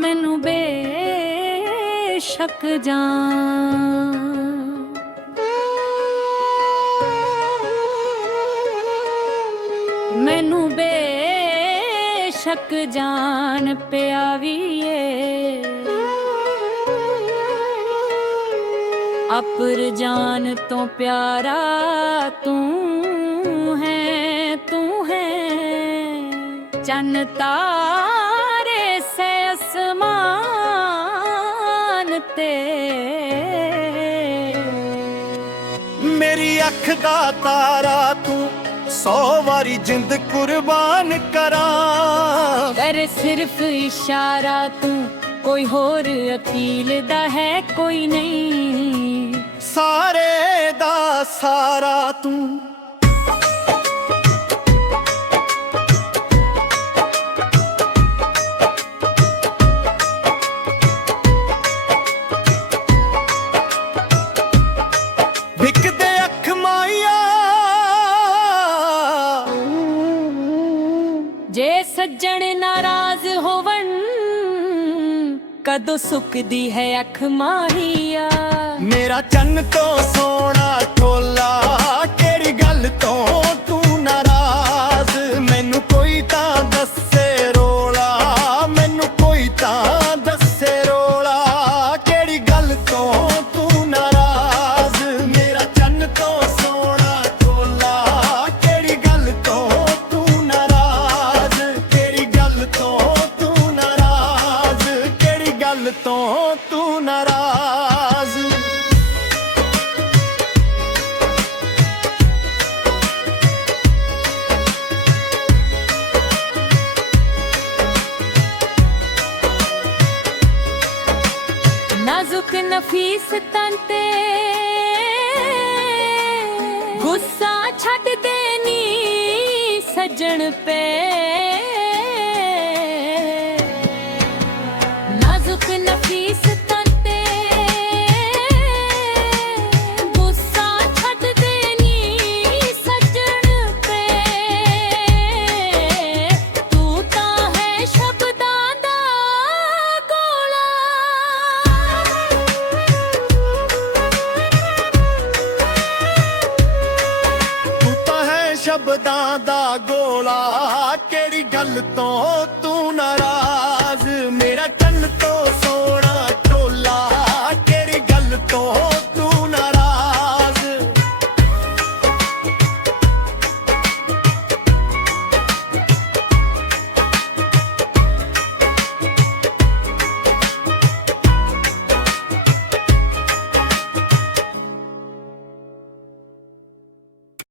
मैनू बेशक जान, मैनू बेशक जान प्यावीए, अपर जान तो प्यारा तू है, तू है। चन तारे से आसमान ते, मेरी अख दा तारा तू, 100 वारी जिंद कुर्बान करा। कर सिर्फ इशारा तू, कोई होर अकील दा है कोई नहीं, सारे दा सारा तू। विकदे अख माइया जे सज्जण नाराज होवन, कदों सुकदी है अख माहिया। मेरा चन्न तो सोना ढोला, केड़ी गल तो तू नाराज। मैनू कोई तां दस्से रोला, मैनू कोई तां दस्से रोला, केड़ी गल तो तू नाराज। मेरा चन्न तो सोना ढोला, केड़ी गल तो तू नाराज, केड़ी गल तो तू नाराज, केड़ी गल तो तू नाराज। नाजुक नफीस तन ते गुस्सा छड्ड देनी सज्जण पे।